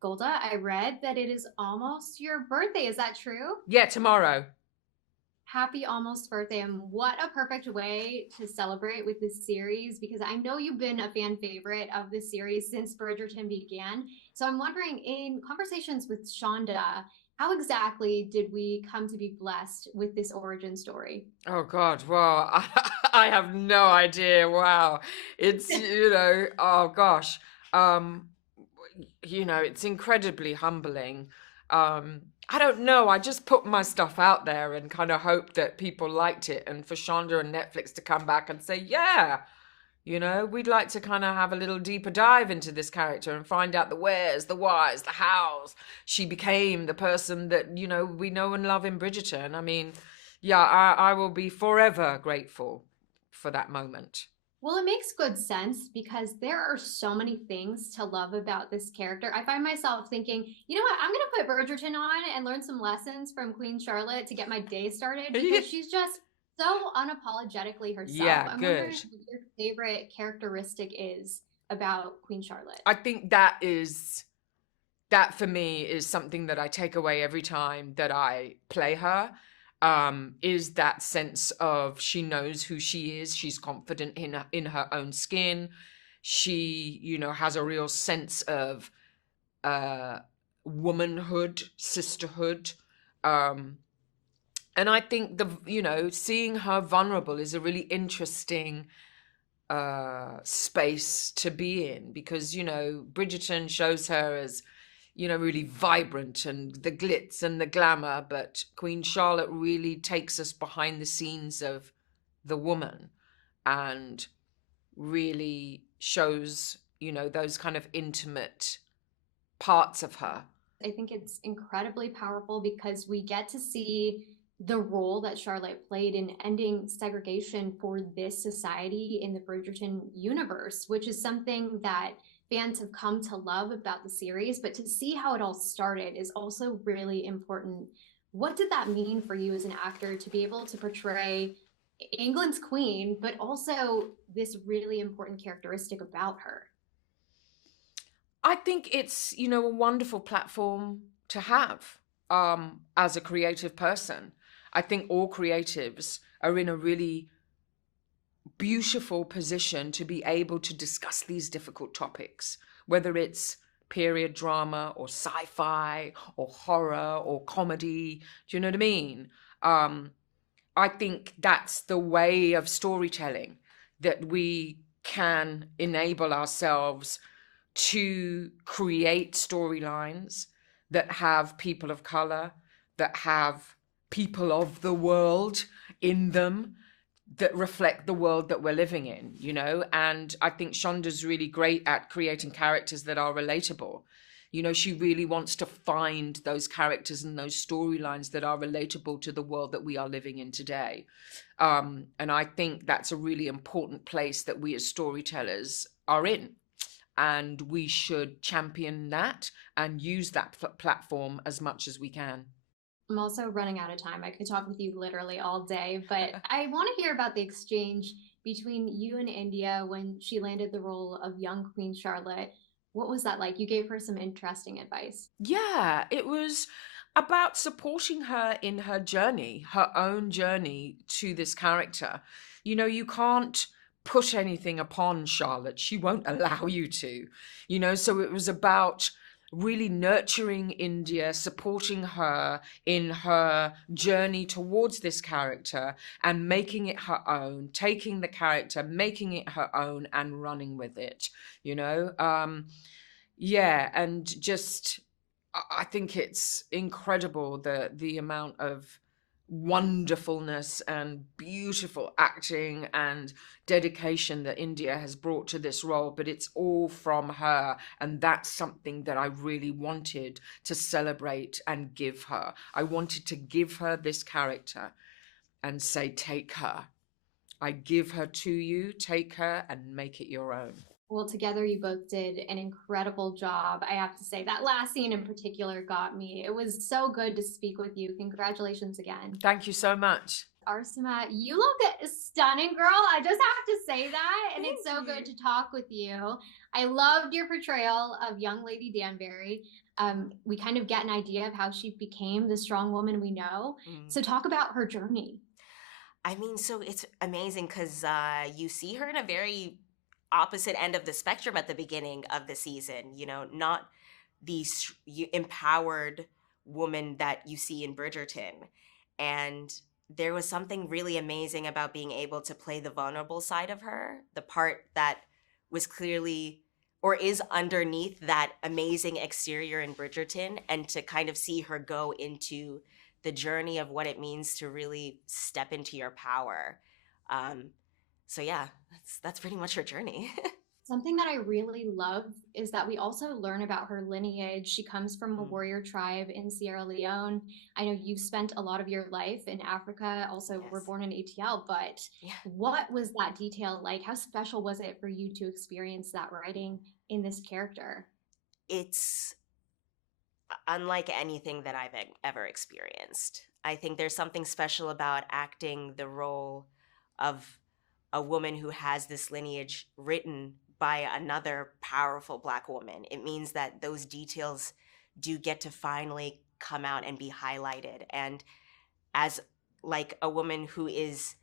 Golda, I read that it is almost your birthday. Is that true? Yeah, tomorrow. Happy almost birthday. And what a perfect way to celebrate with this series because I know you've been a fan favorite of this series since Bridgerton began. So I'm wondering, in conversations with Shonda, how exactly did we come to be blessed with this origin story? Oh God, well, I have no idea. Wow. It's, oh gosh. Um, it's incredibly humbling. I don't know. I just put my stuff out there and kind of hope that people liked it, and for Shonda and Netflix to come back and say, yeah, we'd like to kind of have a little deeper dive into this character and find out the wheres, the whys, the hows. She became the person that, we know and love in Bridgerton. I mean, yeah, I will be forever grateful for that moment. Well, it makes good sense because there are so many things to love about this character. I find myself thinking, you know what, I'm going to put Bridgerton on and learn some lessons from Queen Charlotte to get my day started because she's just so unapologetically herself. Yeah, I'm good. wondering what your favorite characteristic is about Queen Charlotte. I think that for me is something that I take away every time that I play her. Is that sense of she knows who she is. She's confident in her own skin. She, has a real sense of uh, womanhood, sisterhood. Um, and I think seeing her vulnerable is a really interesting space to be in because, Bridgerton shows her as, really vibrant and the glitz and the glamour, but Queen Charlotte really takes us behind the scenes of the woman and really shows, those kind of intimate parts of her. I think it's incredibly powerful because we get to see the role that Charlotte played in ending segregation for this society in the Bridgerton universe, which is something that fans have come to love about the series. But to see how it all started is also really important. What did that mean for you as an actor to be able to portray England's queen, but also this really important characteristic about her? I think it's, a wonderful platform to have as a creative person. I think all creatives are in a really beautiful position to be able to discuss these difficult topics, whether it's period drama or sci-fi or horror or comedy. Do you know what I mean? Um, I think that's the way of storytelling that we can enable ourselves to create storylines that have people of color, that have people of the world in them, that reflect the world that we're living in, And I think Shonda's really great at creating characters that are relatable. She really wants to find those characters and those storylines that are relatable to the world that we are living in today. And I think that's a really important place that we as storytellers are in. And we should champion that and use that platform as much as we can. I'm also running out of time. I could talk with you literally all day, but I want to hear about the exchange between you and India when she landed the role of young Queen Charlotte. What was that like? You gave her some interesting advice. Yeah, it was about supporting her in her journey, her own journey to this character. You can't put anything upon Charlotte. She won't allow you to, so it was about really nurturing India, supporting her in her journey towards this character and making it her own, taking the character, making it her own and running with it, yeah, and just I think it's incredible the amount of wonderfulness and beautiful acting and dedication that India has brought to this role, but it's all from her. And that's something that I really wanted to celebrate and give her. I wanted to give her this character and say, take her. I give her to you, take her and make it your own. Well, together you both did an incredible job. I have to say, that last scene in particular got me. It was so good to speak with you. Congratulations again. Thank you so much. Arsema, you look stunning, girl. I just have to say that. And it's so Thank you. good to talk with you. I loved your portrayal of young Lady Danbury. we kind of get an idea of how she became the strong woman we know. So talk about her journey. I mean, so it's amazing because you see her in a very opposite end of the spectrum at the beginning of the season, you know, not the empowered woman that you see in Bridgerton. And there was something really amazing about being able to play the vulnerable side of her, the part that was clearly or is underneath that amazing exterior in Bridgerton, and to kind of see her go into the journey of what it means to really step into your power. So yeah, that's pretty much her journey. Something that I really love is that we also learn about her lineage. She comes from a warrior tribe in Sierra Leone. I know you've spent a lot of your life in Africa, also Yes. were born in ATL, but what was that detail like? How special was it for you to experience that writing in this character? It's unlike anything that I've ever experienced. I think there's something special about acting the role of a woman who has this lineage written by another powerful Black woman. It means that those details do get to finally come out and be highlighted. And as like a woman who is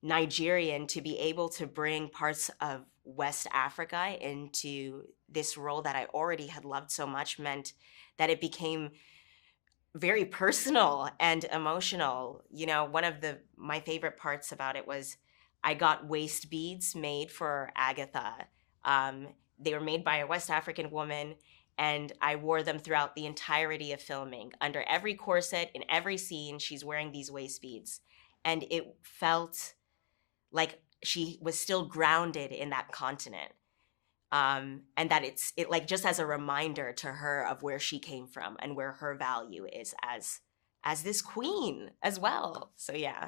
Nigerian, to be able to bring parts of West Africa into this role that I already had loved so much meant that it became very personal and emotional. You know, one of my favorite parts about it was I got waist beads made for Agatha. They were made by a West African woman, and I wore them throughout the entirety of filming. Under every corset, in every scene, she's wearing these waist beads. And it felt like she was still grounded in that continent. And that it like just as a reminder to her of where she came from and where her value is as this queen as well. So yeah.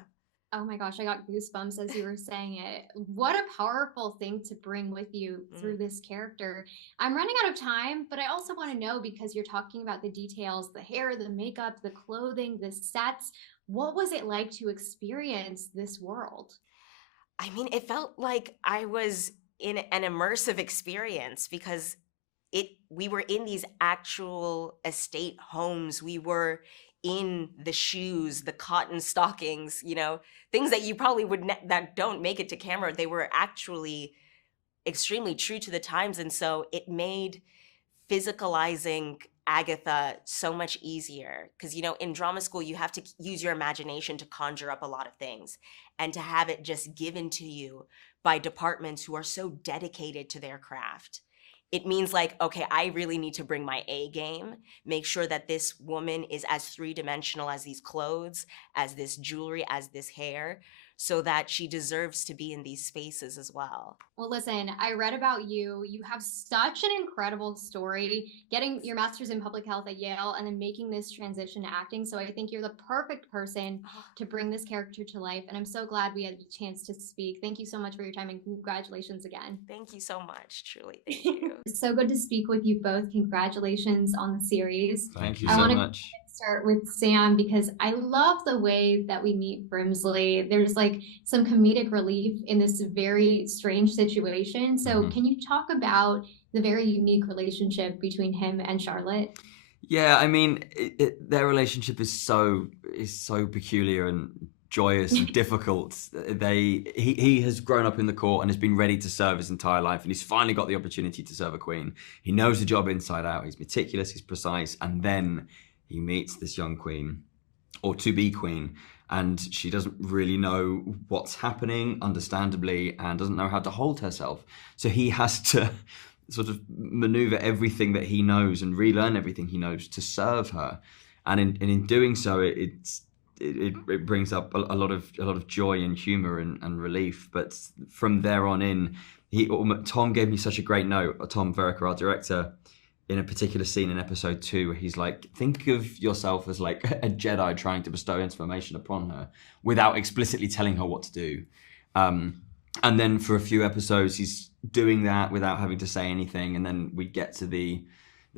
Oh my gosh, I got goosebumps as you were saying it. What a powerful thing to bring with you through this character. I'm running out of time, but I also want to know, because you're talking about the details, the hair, the makeup, the clothing, the sets. What was it like to experience this world? I mean, it felt like I was in an immersive experience because we were in these actual estate homes. We were in the shoes, the cotton stockings, you know, things that you probably that don't make it to camera. They were actually extremely true to the times. And so it made physicalizing Agatha so much easier. Because, you know, in drama school, you have to use your imagination to conjure up a lot of things, and to have it just given to you by departments who are so dedicated to their craft. It means like, okay, I really need to bring my A game, make sure that this woman is as three-dimensional as these clothes, as this jewelry, as this hair, so that she deserves to be in these spaces as well. Well, listen, I read about you. You have such an incredible story, getting your master's in public health at Yale and then making this transition to acting. So I think you're the perfect person to bring this character to life. And I'm so glad we had a chance to speak. Thank you so much for your time, and congratulations again. Thank you so much, truly. Thank you. It's so good to speak with you both. Congratulations on the series. Thank you so much. Start with Sam, because I love the way that we meet Brimsley. There's like some comedic relief in this very strange situation. So can you talk about the very unique relationship between him and Charlotte? Yeah, I mean, their relationship is so peculiar and joyous and difficult. He has grown up in the court and has been ready to serve his entire life, and he's finally got the opportunity to serve a queen. He knows the job inside out. He's meticulous, he's precise, and then he meets this young queen, or to-be queen, and she doesn't really know what's happening, understandably, and doesn't know how to hold herself. So he has to sort of maneuver everything that he knows and relearn everything he knows to serve her. And in doing so, it brings up a lot of joy and humor and relief. But from there on in, Tom gave me such a great note. Tom Verica, our director, in a particular scene in episode 2, where he's like, think of yourself as like a Jedi trying to bestow information upon her without explicitly telling her what to do. And then for a few episodes, he's doing that without having to say anything. And then we get to the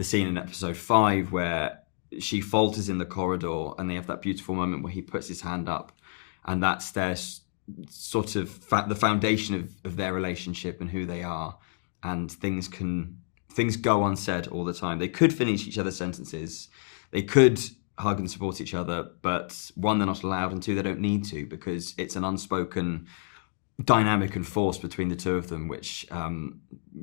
scene in episode 5 where she falters in the corridor, and they have that beautiful moment where he puts his hand up, and that's their sort of the foundation of their relationship and who they are. And things can things go unsaid all the time. They could finish each other's sentences. They could hug and support each other, but one, they're not allowed, and two, they don't need to, because it's an unspoken dynamic and force between the two of them, which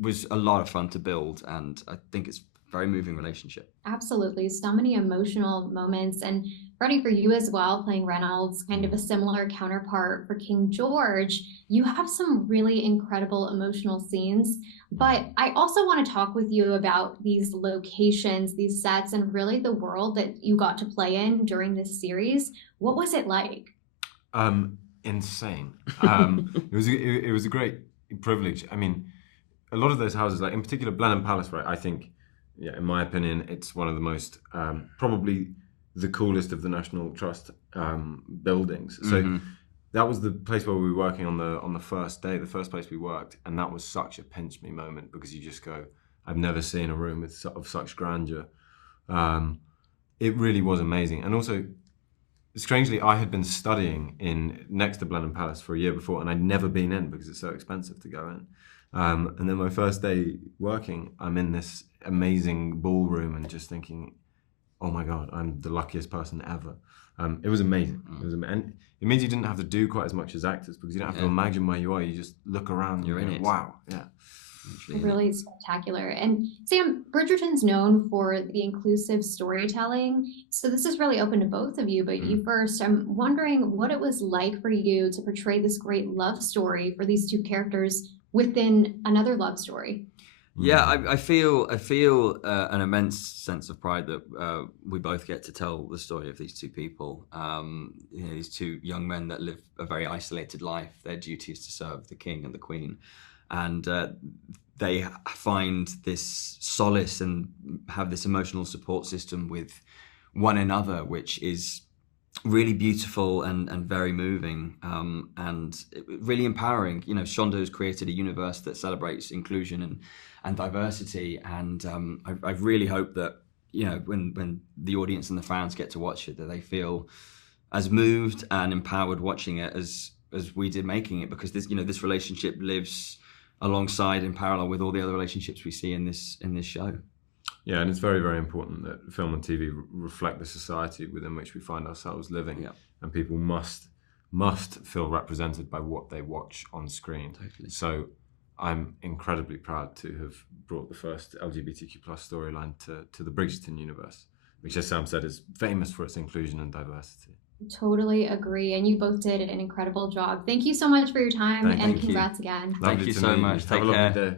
was a lot of fun to build, and I think it's a very moving relationship. Absolutely. So many emotional moments. And Freddie, for you as well, playing Reynolds, kind of a similar counterpart for King George, you have some really incredible emotional scenes. But I also want to talk with you about these locations, these sets, and really the world that you got to play in during this series. What was it like? Insane. It was a great privilege. I mean, a lot of those houses, like in particular Blenheim Palace, right? I think, yeah, in my opinion, it's one of the most probably the coolest of the National Trust buildings. So that was the place where we were working on the first day, the first place we worked, and that was such a pinch me moment, because you just go, I've never seen a room of such grandeur. It really was amazing, and also, strangely, I had been studying next to Blenheim Palace for a year before, and I'd never been in because it's so expensive to go in. And then my first day working, I'm in this amazing ballroom and just thinking, oh my God, I'm the luckiest person ever. It was amazing. And it means you didn't have to do quite as much as actors, because you don't have to imagine where you are. You just look around. You're in it. Wow. Yeah. Really spectacular. And Sam, Bridgerton's known for the inclusive storytelling. So this is really open to both of you, but you first. I'm wondering what it was like for you to portray this great love story for these two characters within another love story. Yeah, I feel an immense sense of pride that we both get to tell the story of these two people. These two young men that live a very isolated life. Their duty is to serve the king and the queen, and they find this solace and have this emotional support system with one another, which is really beautiful and very moving, and really empowering. You know, Shonda's created a universe that celebrates inclusion and diversity, and I really hope that, you know, when the audience and the fans get to watch it, that they feel as moved and empowered watching it as we did making it, because this relationship lives alongside, in parallel with all the other relationships we see in this show. Yeah, and it's very, very important that film and TV reflect the society within which we find ourselves living, and people must feel represented by what they watch on screen. Totally. So I'm incredibly proud to have brought the first LGBTQ+ storyline to the Bridgerton universe, which, as Sam said, is famous for its inclusion and diversity. Totally agree, and you both did an incredible job. Thank you so much for your time, and congrats again. Thank you so much. Have a lovely day.